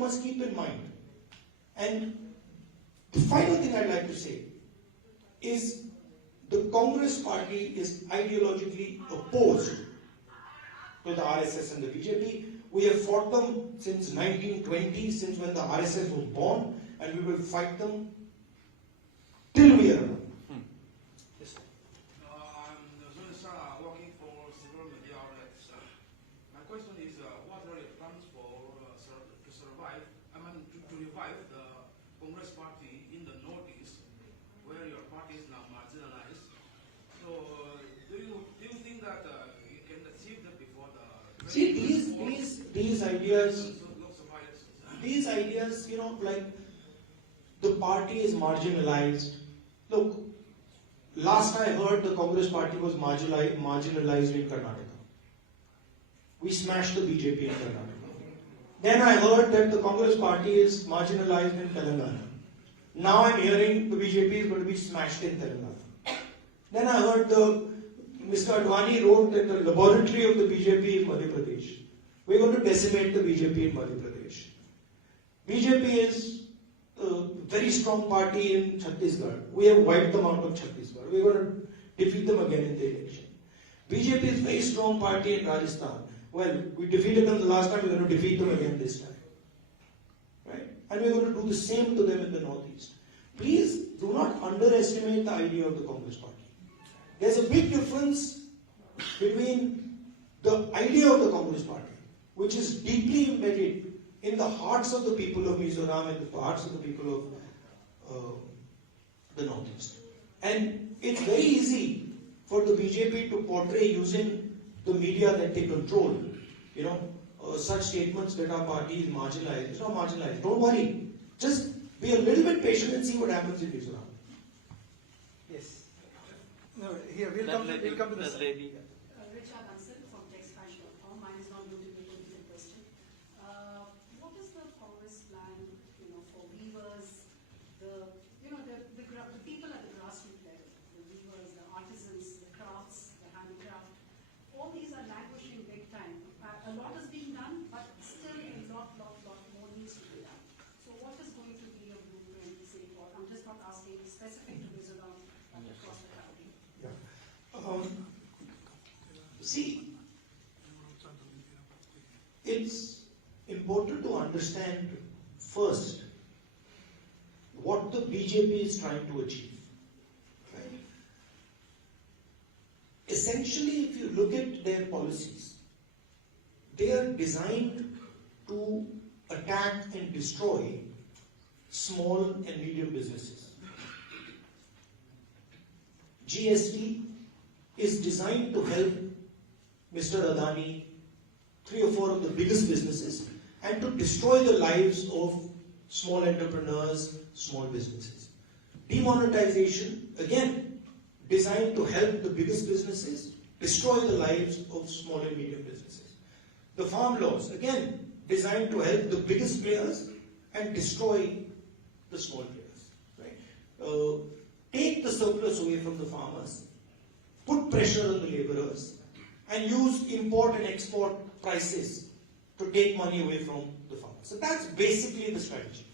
must keep in mind. And the final thing I'd like to say is the Congress party is ideologically opposed to the RSS and the BJP. We have fought them since 1920, since when the RSS was born, and we will fight them till we are around. Yes, sir. I'm working for several media outlets. My question is, what are your plans for to survive? To revive the Congress party in the Northeast, where your party is now marginalized. So, do you think that you can achieve that before the? See, these ideas, you know, like the party is marginalized. Look, last I heard, the Congress party was marginalized in Karnataka. We smashed the BJP in Karnataka. Then I heard that the Congress party is marginalized in Telangana. Now I'm hearing the BJP is going to be smashed in Telangana. Then I heard Mr. Advani wrote that the laboratory of the BJP is Madhya Pradesh. We're going to decimate the BJP in Madhya Pradesh. BJP is a very strong party in Chhattisgarh. We have wiped them out of Chhattisgarh. We're going to defeat them again in the election. BJP is a very strong party in Rajasthan. Well, we defeated them the last time, we're going to defeat them again this time. Right? And we're going to do the same to them in the Northeast. Please do not underestimate the idea of the Congress party. There's a big difference between the idea of the Congress party, which is deeply embedded in the hearts of the people of Mizoram and the hearts of the people of the Northeast. And it's very easy for the BJP to portray using the media that they control, you know, such statements that our party is marginalized. It's not marginalized. Don't worry. Just be a little bit patient and see what happens in Mizoram. Yes. No, here we'll come to this lady. Mine is not going to be a political question. What is the Congress plan, you know, for weavers, the people at the grassroots level, the weavers, the artisans, the crafts, the handicraft, all these are languishing big time. A lot is being done, but still a lot more needs to be done. So what is going to be a blueprint, say, for, I'm just not asking specific to Mizoram, but across the country. Yeah. See, it's important to understand first what the BJP is trying to achieve. Right? Essentially, if you look at their policies, they are designed to attack and destroy small and medium businesses. GST is designed to help Mr. Adani, 3 or 4 of the biggest businesses, and to destroy the lives of small entrepreneurs, small businesses. Demonetization, again, designed to help the biggest businesses, destroy the lives of small and medium businesses. The farm laws, again, designed to help the biggest players and destroy the small players. Right? Take the surplus away from the farmers, put pressure on the laborers, and use import and export prices to take money away from the farmers. So that's basically the strategy.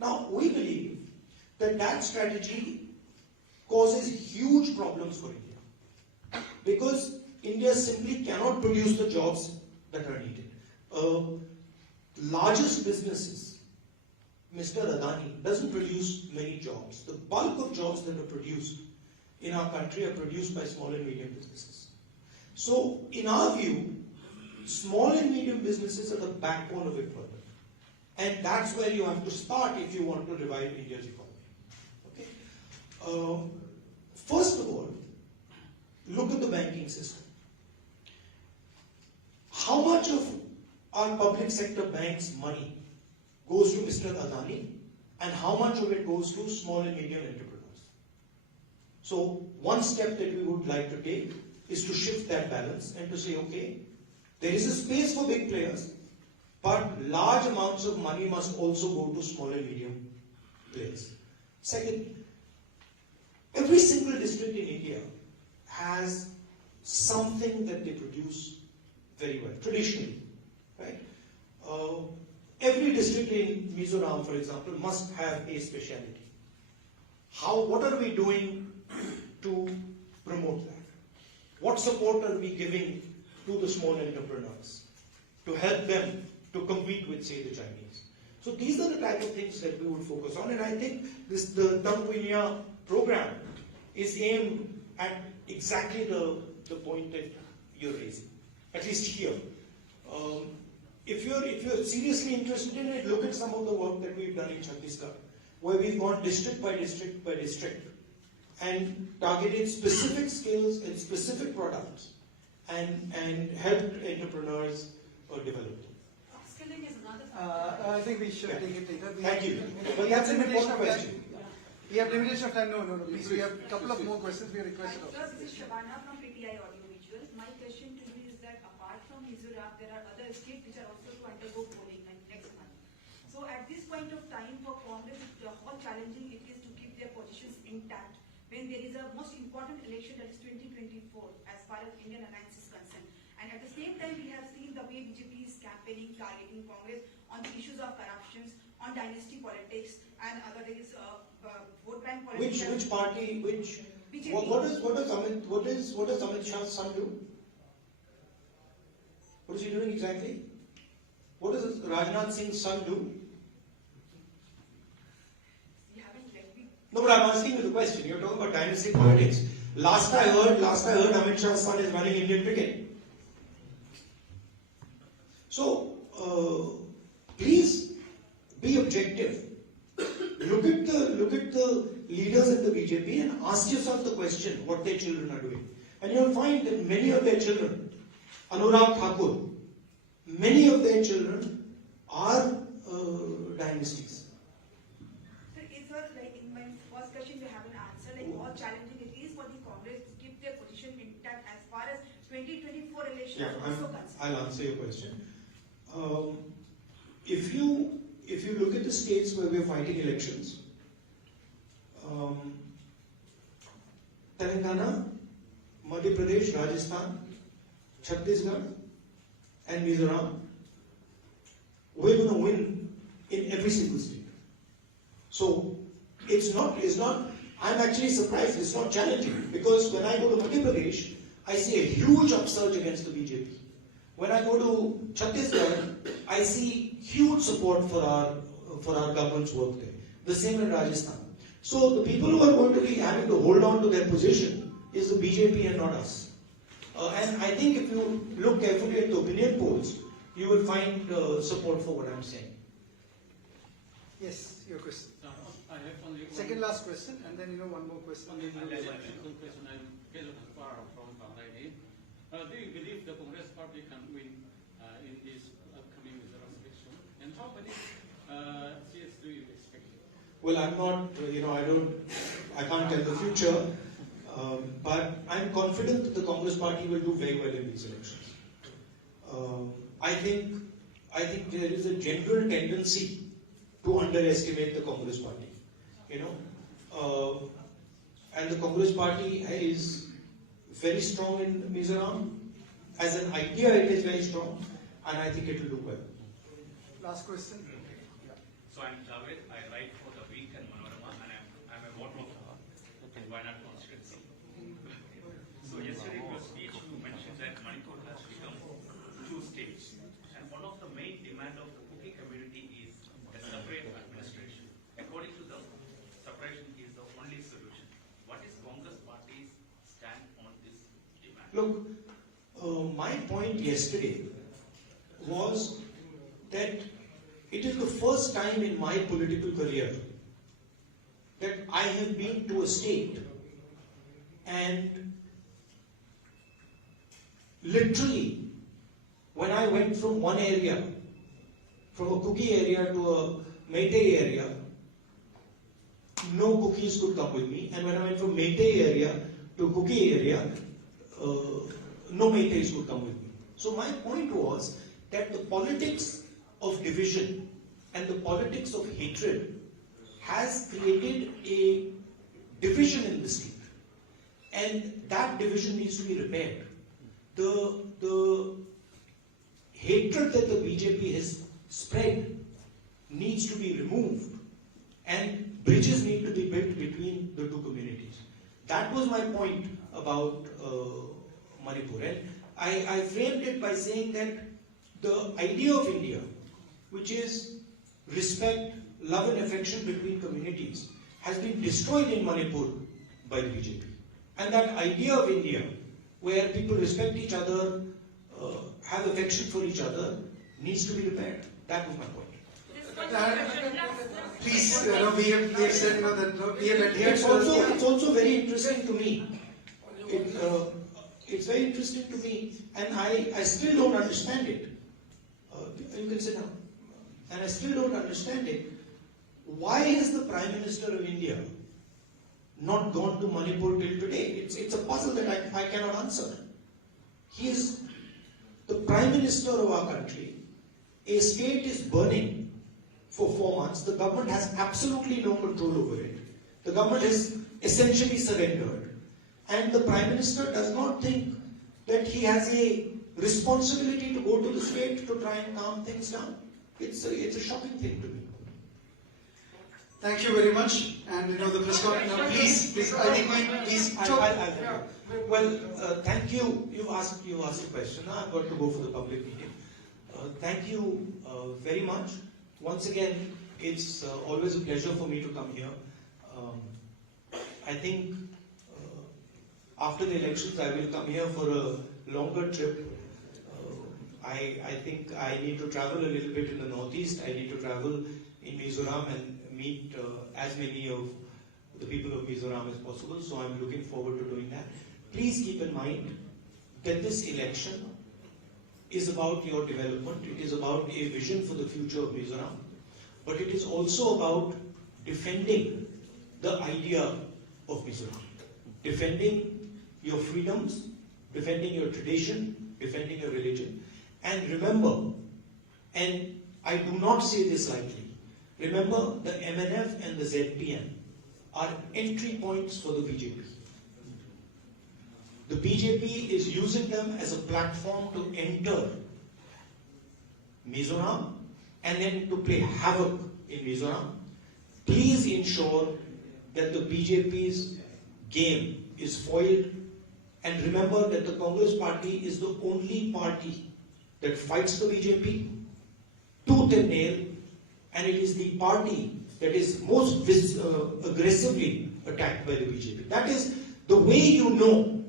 Now, we believe that that strategy causes huge problems for India, because India simply cannot produce the jobs that are needed. Largest businesses, Mr. Adani doesn't produce many jobs. The bulk of jobs that are produced in our country are produced by small and medium businesses. So, in our view, small and medium businesses are the backbone of it further. And that's where you have to start if you want to revive India's economy. Okay? First of all, look at the banking system. How much of our public sector banks' money goes to Mr. Adani, and how much of it goes to small and medium entrepreneurs? So, one step that we would like to take is to shift that balance and to say, okay, there is a space for big players, but large amounts of money must also go to small and medium players. Second, every single district in India has something that they produce very well, traditionally, right? every district in Mizoram, for example, must have a speciality. What are we doing to promote that? What support are we giving to the small entrepreneurs to help them to compete with, say, the Chinese? So these are the type of things that we would focus on, and I think the Tampunya program is aimed at exactly the point that you're raising, at least here. If you're seriously interested in it, look at some of the work that we've done in Chhattisgarh, where we've gone district by district by district and targeted specific skills and specific products and helped entrepreneurs develop them. Upskilling is another I think we should take it later. Thank you. We have limitation of question. time. We have limitation of time. No, please. We have a couple of more questions. We are requested. Sir, this is Shabana from PTI Audiovisuals. My question to you is that apart from Mizoram, there are other states which are also to undergo polling next month. So at this point of time for Congress, how challenging it is to keep their positions intact when there is a most important election, that is 2024, as far as Indian alliance is concerned. And at the same time, we have seen the way BJP is campaigning, targeting Congress on the issues of corruptions, on dynasty politics, and other things, vote bank politics. Which party? BJP. What does Amit Shah's son do? What is he doing exactly? What does Rajnath Singh's son do? We haven't let me. No, but I'm asking you the question. You're talking about dynasty politics. Last I heard, Amit Shah's son is running Indian cricket. So, please be objective. Look at the leaders in the BJP and ask yourself the question what their children are doing. And you'll find that many of their children, Anurag Thakur, many of their children are dynasties. So it's like in my first question you haven't answered, like how challenging it is for the Congress to keep their position intact as far as 2024 elections Yeah, are also concerned. I'll answer your question. If you look at the states where we're fighting elections, Telangana, Madhya Pradesh, Rajasthan, Chhattisgarh, and Mizoram, we're going to win in every single state. So it's not. I'm actually surprised. It's not challenging because when I go to Madhya Pradesh, I see a huge upsurge against the BJP. When I go to Chhattisgarh, I see huge support for our government's work there. The same in Rajasthan. So the people who are going to be having to hold on to their position is the BJP and not us. And I think if you look carefully at the opinion polls, you will find support for what I'm saying. Yes, your question. I have only one. Second last question, and then one more question. Only one question. I'm Kelvin from Dainik. Do you believe the Congress party can win in this upcoming Mizoram election? And how many seats do you expect? Well, I'm not, I can't tell the future, but I'm confident that the Congress party will do very well in these elections. I think there is a general tendency to underestimate the Congress party, and the Congress party is very strong in Mizoram. As an idea, it is very strong, and I think it will do well. Last question. So I'm Javed. I write for the Week and Manorama, and I'm a voter of Wayanad constituency. So yesterday in your speech you mentioned that Manipur has become 2 states, and one of the main demand of the Kuki community is a separate administration. According to them, separation is the only solution. What is Congress party's stand on this demand? Look, my point yesterday was that it is the first time in my political career that I have been to a state and literally when I went from one area, from a Kuki area to a Meitei area, no Kukis could come with me, and when I went from Meitei area to Kuki area, no Meiteis could come with me. So my point was that the politics of division and the politics of hatred has created a division in the state, and that division needs to be repaired. The hatred that the BJP has spread needs to be removed and bridges need to be built between the two communities. That was my point about Manipur. And I framed it by saying that the idea of India, which is respect, love and affection between communities, has been destroyed in Manipur by the BJP. And that idea of India, where people respect each other, have affection for each other, needs to be repaired. That was my point. Please, we have said that we have adhered It's also very interesting to me. It's very interesting to me, and I still don't understand it. You can sit down. And I still don't understand it. Why is the Prime Minister of India not gone to Manipur till today? It's a puzzle that I cannot answer. He is the Prime Minister of our country. A state is burning for 4 months. The government has absolutely no control over it. The government has essentially surrendered. And the Prime Minister does not think that he has a responsibility to go to the state to try and calm things down. It's a shocking thing to me. Thank you very much. And the press conference. Now, please, I think please. Well, thank you. You asked a question. Now I've got to go for the public meeting. Thank you very much. Once again, it's always a pleasure for me to come here. I think after the elections, I will come here for a longer trip. I think I need to travel a little bit in the northeast. I need to travel in Mizoram and meet as many of the people of Mizoram as possible. So I'm looking forward to doing that. Please keep in mind that this election is about your development. It is about a vision for the future of Mizoram. But it is also about defending the idea of Mizoram. Defending your freedoms, defending your tradition, defending your religion. And remember, and I do not say this lightly, remember the MNF and the ZPN are entry points for the BJP. The BJP is using them as a platform to enter Mizoram and then to play havoc in Mizoram. Please ensure that the BJP's game is foiled, and remember that the Congress party is the only party that fights the BJP tooth and nail, and it is the party that is most aggressively attacked by the BJP. That is the way you know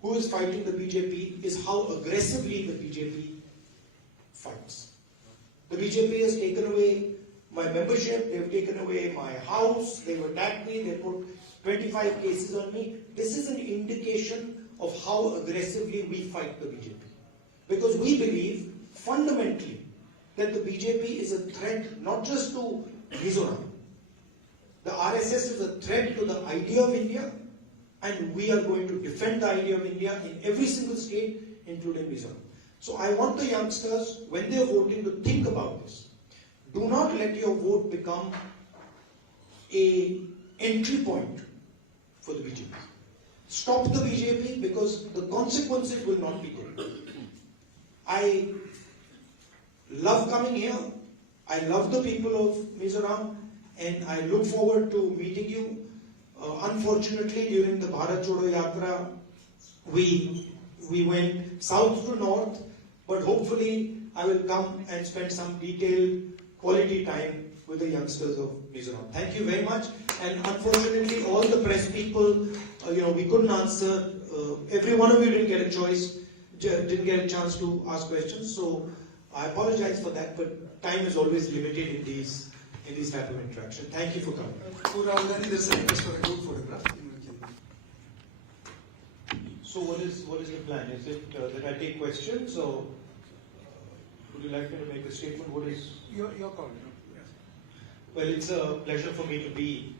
who is fighting the BJP, is how aggressively the BJP fights. The BJP has taken away my membership, they've taken away my house, they've attacked me, they put 25 cases on me. This is an indication of how aggressively we fight the BJP. Because we believe fundamentally that the BJP is a threat not just to Mizoram. The RSS is a threat to the idea of India, and we are going to defend the idea of India in every single state, including Mizoram. So I want the youngsters, when they are voting, to think about this. Do not let your vote become an entry point for the BJP. Stop the BJP, because the consequences will not be good. I love coming here. I love the people of Mizoram, and I look forward to meeting you. Unfortunately, during the Bharat Chodo Yatra, we went south to north, but hopefully I will come and spend some detailed quality time with the youngsters of Mizoram. Thank you very much. And unfortunately, all the press people, we couldn't answer. Every one of you didn't get a choice, didn't get a chance to ask questions. So I apologize for that, but time is always limited in these type of interaction. Thank you for coming. For Rahul Gandhi, there's a request for a group photograph. So what is the plan? Is it that I take questions, or would you like me to make a statement? What is Your call. Well, it's a pleasure for me to be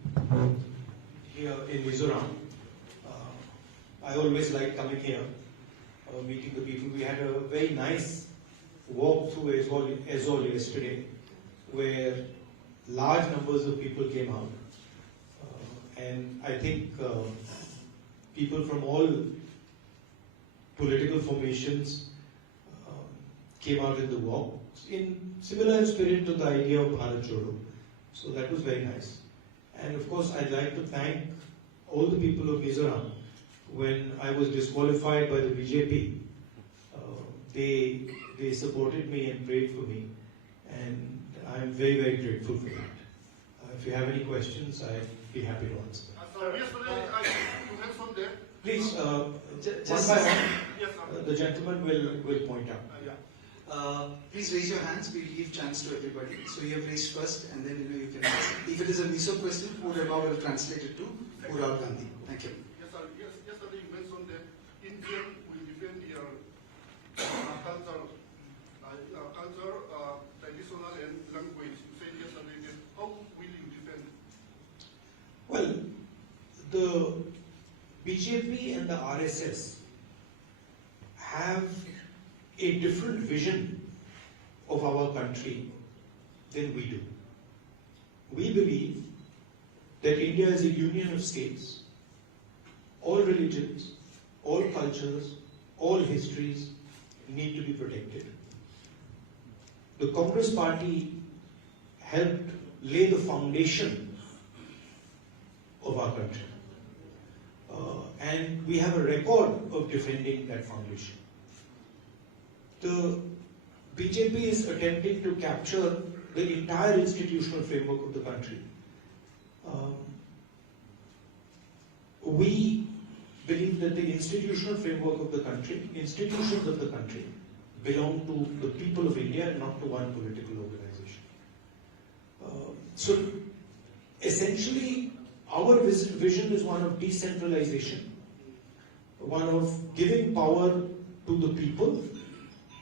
here in Mizoram. I always like coming here, meeting the people. We had a very nice walk through Aizawl yesterday, where large numbers of people came out. And I think people from all political formations came out in the walk. in similar spirit to the idea of Bharat Jodo. So that was very nice. And of course, I'd like to thank all the people of Mizoram. When I was disqualified by the BJP, they supported me and prayed for me, and I'm very, very grateful for that. If you have any questions, I'd be happy to answer. Yesterday, you have some there. Please, Yes. one by one, Yes, sir. the gentleman will point out. Please raise your hands. We'll give chance to everybody. So you have raised first, and then you can ask. If it is a Mizo question, Purema will translate it to Rahul Gandhi. Thank you. Yes, sir. Yes, yesterday you mentioned that Indian will defend your culture, traditional and language. You said yesterday that how will you defend? Well, the BJP and the RSS have a different vision of our country than we do. We believe that India is a union of states. All religions, all cultures, all histories need to be protected. The Congress Party helped lay the foundation of our country. And we have a record of defending that foundation. The BJP is attempting to capture the entire institutional framework of the country. We believe that the institutional framework of the country, institutions of the country, belong to the people of India and not to one political organization. So essentially, our vision is one of decentralization, one of giving power to the people,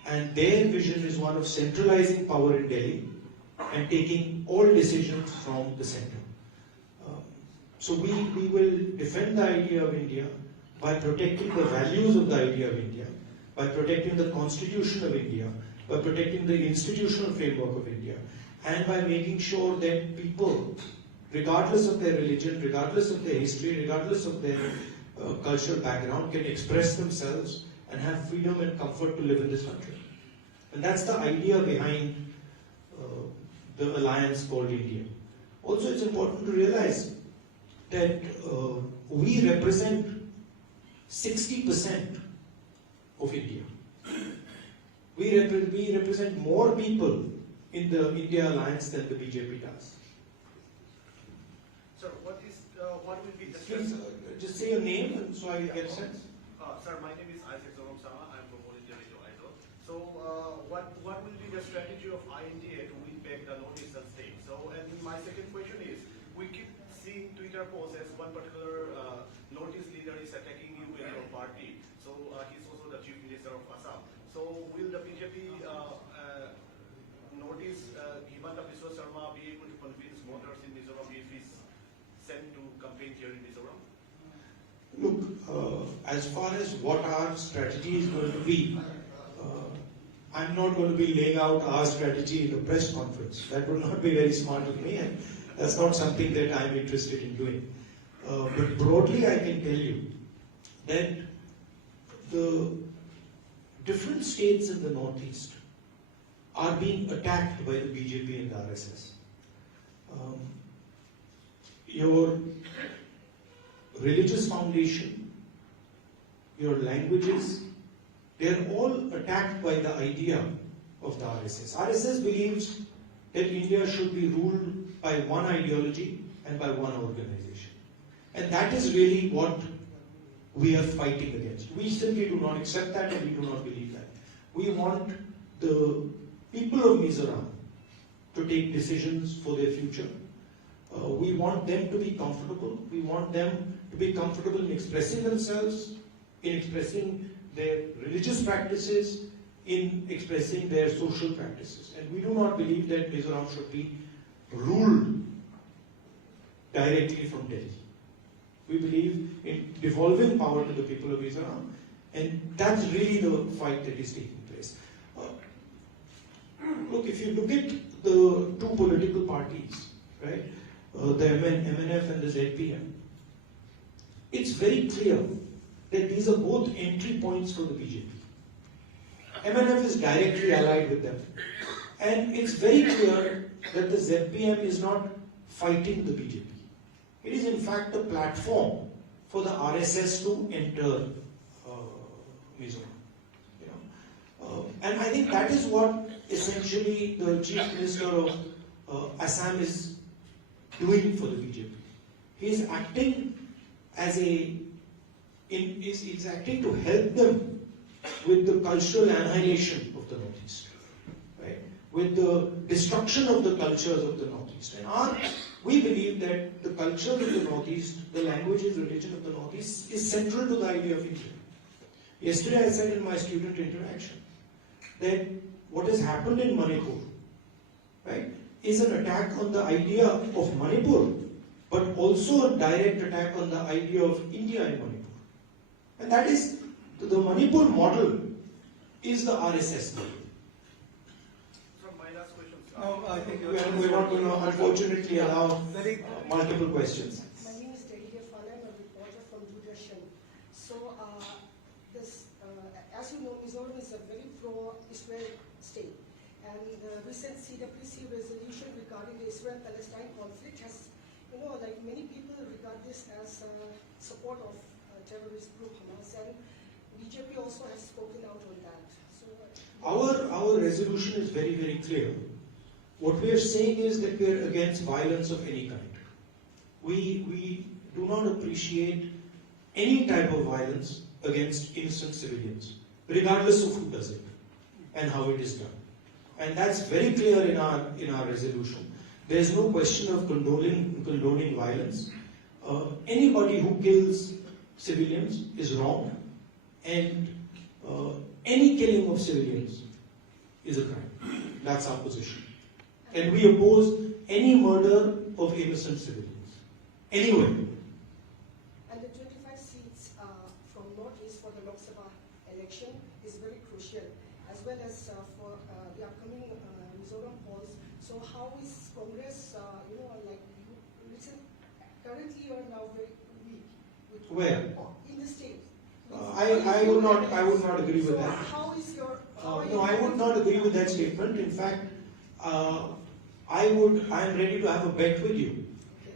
and their vision is one of centralizing power in Delhi and taking all decisions from the center. So we will defend the idea of India by protecting the values of the idea of India, by protecting the constitution of India, by protecting the institutional framework of India, and by making sure that people, regardless of their religion, regardless of their history, regardless of their cultural background, can express themselves and have freedom and comfort to live in this country. And that's the idea behind the alliance called India. Also, it's important to realize that we represent 60% of India. We represent more people in the India alliance than the BJP does. Sir, what will be the Please, just say your name and so I get a sense. Sir, my name is Aizawl. I'm from Aizawl. So, what will be the strategy of INDA to win back the northeastern state? So, and my second question is, we keep seeing Twitter posts as one particular northeast leader is attacking you and your party. So, he's also the chief minister of Assam. So, will the BJP northeast Himanta Biswa Sharma be able to convince voters in Mizoram if he's sent to campaign here in Mizoram? Look, as far as what our strategy is going to be, I'm not going to be laying out our strategy in a press conference. That would not be very smart of me, and that's not something that I'm interested in doing. But broadly, I can tell you that the different states in the Northeast are being attacked by the BJP and the RSS. Your religious foundation, your languages, they're all attacked by the idea of the RSS. RSS believes that India should be ruled by one ideology and by one organization. And that is really what we are fighting against. We simply do not accept that and we do not believe that. We want the people of Mizoram to take decisions for their future. We want them to be comfortable. We want them to be comfortable in expressing themselves, in expressing their religious practices, in expressing their social practices. And we do not believe that Mizoram should be ruled directly from Delhi. We believe in devolving power to the people of Mizoram, and that's really the fight that is taking place. Look, if you look at the two political parties, right, the MNF and the ZPM, it's very clear that these are both entry points for the BJP. MNF is directly allied with them. And it's very clear that the ZPM is not fighting the BJP. It is in fact a platform for the RSS to enter Mizoram. And I think that is what essentially the Chief Minister of Assam is doing for the BJP. He is acting as is acting to help them with the cultural annihilation of the Northeast, right? With the destruction of the cultures of the Northeast. And we believe that the culture of the Northeast, the languages, religion of the Northeast is central to the idea of India. Yesterday I said in my student interaction that what has happened in Manipur, right, is an attack on the idea of Manipur, but also a direct attack on the idea of India in Manipur. And that is, the Manipur model is the RSS model. So my last question. No, I think We're not going to unfortunately allow multiple questions. My name is Dainik. I'm a reporter from Dudashan. So, as you know, Mizoram is a very pro-Israel state. And the recent CWC resolution regarding the Israel-Palestine conflict has, like many people regard this as support of terrorist group Hamas, and BJP also has spoken out on that. So, Our resolution is very, very clear. What we are saying is that we are against violence of any kind. We do not appreciate any type of violence against innocent civilians, regardless of who does it and how it is done. And that's very clear in our resolution. There is no question of condoning violence. Anybody who kills civilians is wrong, and any killing of civilians is a crime. That's our position. And we oppose any murder of innocent civilians, anywhere. and the 25 seats from Northeast for the Lok Sabha election is very crucial, as well as for the upcoming Mizoram polls. So how is Congress, currently you are now very weak. Where? In the state. I would not agree with So that. how is your... No, I would not agree with that statement. In fact, I am ready to have a bet with you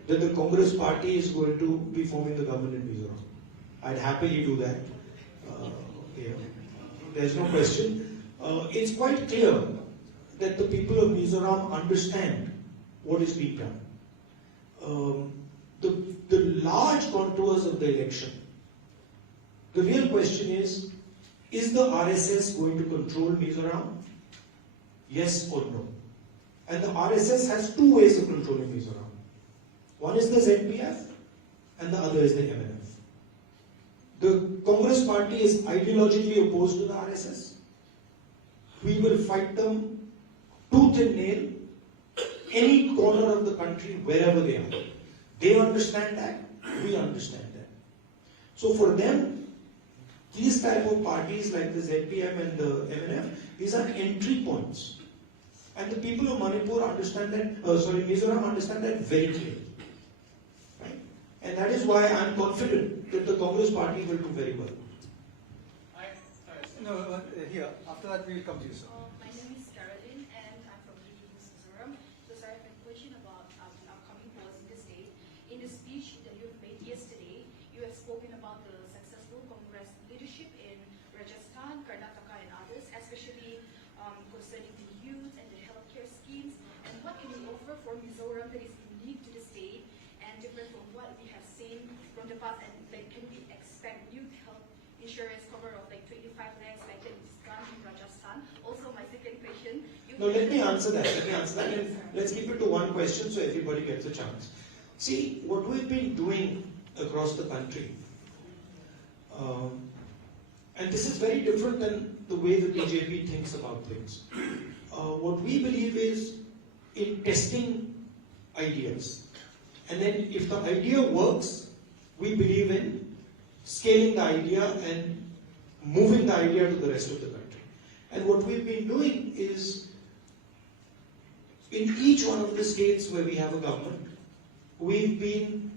that the Congress party is going to be forming the government in Mizoram. I'd happily do that. There's no question. It's quite clear that the people of Mizoram understand what is being done. The large contours of the election, the real question is the RSS going to control Mizoram? Yes or no? And the RSS has two ways of controlling Mizoram. One is the ZPF and the other is the MNF. The Congress party is ideologically opposed to the RSS. We will fight them tooth and nail, any corner of the country, wherever they are. They understand that, we understand that. So for them, these type of parties like the ZPM and the MNF, these are entry points. And the people of Manipur understand that, Mizoram understand that very clearly. Right? And that is why I am confident that the Congress party will do very well. Here, after that we will come to you, sir. My name is Caroline and I'm from Mizoram. So sir, I have a question about the upcoming polls in the state. In the speech that you have made yesterday, you have spoken about the successful Congress leadership in Rajasthan, Karnataka and others, especially concerning the youth and the healthcare schemes. And what can you offer for Mizoram that is unique to the state and different from what we have seen from the past? And like, can we expect youth health insurance cover of like 25 lakhs like that is done in Rajasthan? Also, my second question. No, let me answer that. And let's keep it to one question so everybody gets a chance. See, what we've been doing across the country, and this is very different than the way the BJP thinks about things. What we believe is in testing ideas. And then if the idea works, we believe in scaling the idea and moving the idea to the rest of the country. And what we've been doing is, in each one of the states where we have a government, we've been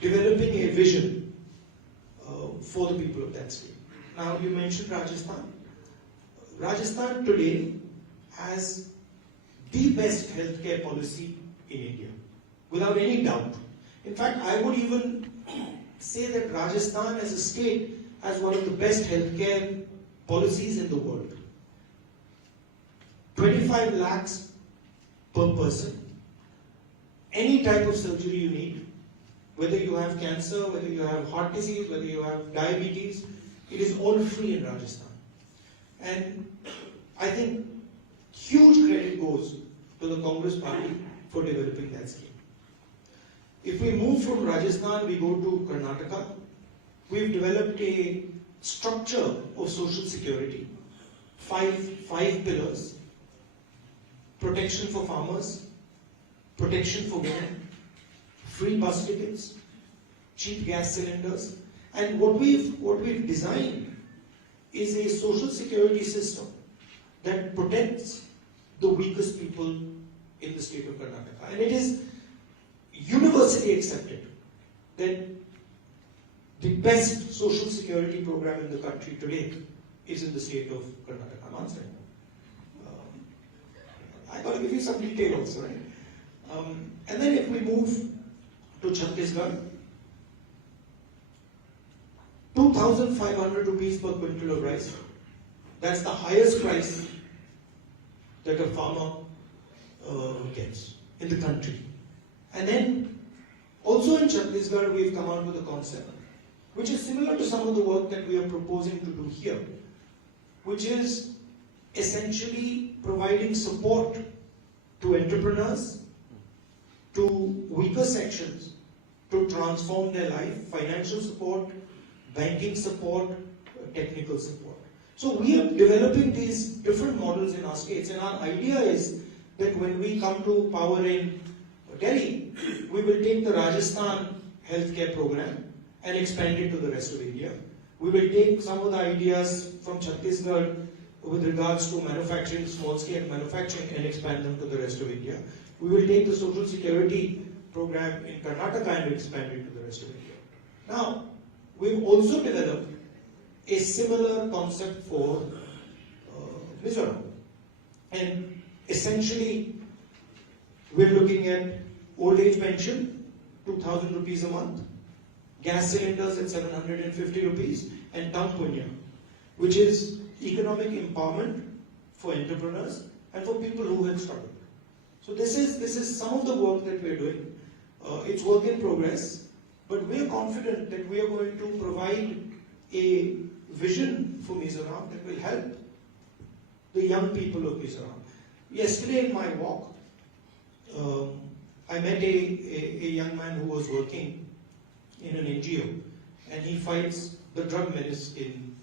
developing a vision for the people of that state. Now, you mentioned Rajasthan. Rajasthan today has the best healthcare policy in India, without any doubt. In fact, I would even say that Rajasthan as a state has one of the best healthcare policies in the world. 25 lakhs per person. Any type of surgery you need, whether you have cancer, whether you have heart disease, whether you have diabetes, it is all free in Rajasthan. And I think huge credit goes to the Congress party for developing that scheme. If we move from Rajasthan, we go to Karnataka. We've developed a structure of social security, five pillars: protection for farmers, protection for women, free bus tickets, cheap gas cylinders, and what we've designed is a social security system that protects the weakest people in the state of Karnataka. And it is universally accepted that the best social security program in the country today is in the state of Karnataka. I'm answering. I got to give you some detail also, right? And then if we move to Chhattisgarh, 2,500 rupees per quintal of rice. That's the highest price that a farmer gets in the country. And then also in Chhattisgarh, we've come out with a concept which is similar to some of the work that we are proposing to do here, which is essentially providing support to entrepreneurs, to weaker sections, to transform their life, financial support, banking support, technical support. So we are developing these different models in our states, and our idea is that when we come to power in Delhi, we will take the Rajasthan healthcare program and expand it to the rest of India. We will take some of the ideas from Chhattisgarh with regards to manufacturing, small-scale manufacturing, and expand them to the rest of India. We will take the social security program in Karnataka and expand it to the rest of India. Now, we've also developed a similar concept for Mizoram. And essentially, we're looking at old age pension, 2,000 rupees a month, gas cylinders at 750 rupees, and Tam Punya, which is economic empowerment for entrepreneurs and for people who have struggled. So this is some of the work that we're doing. It's work in progress, but we're confident that we are going to provide a vision for Mizoram that will help the young people of Mizoram. Yesterday in my walk, I met a young man who was working in an NGO, and he fights the drug menace in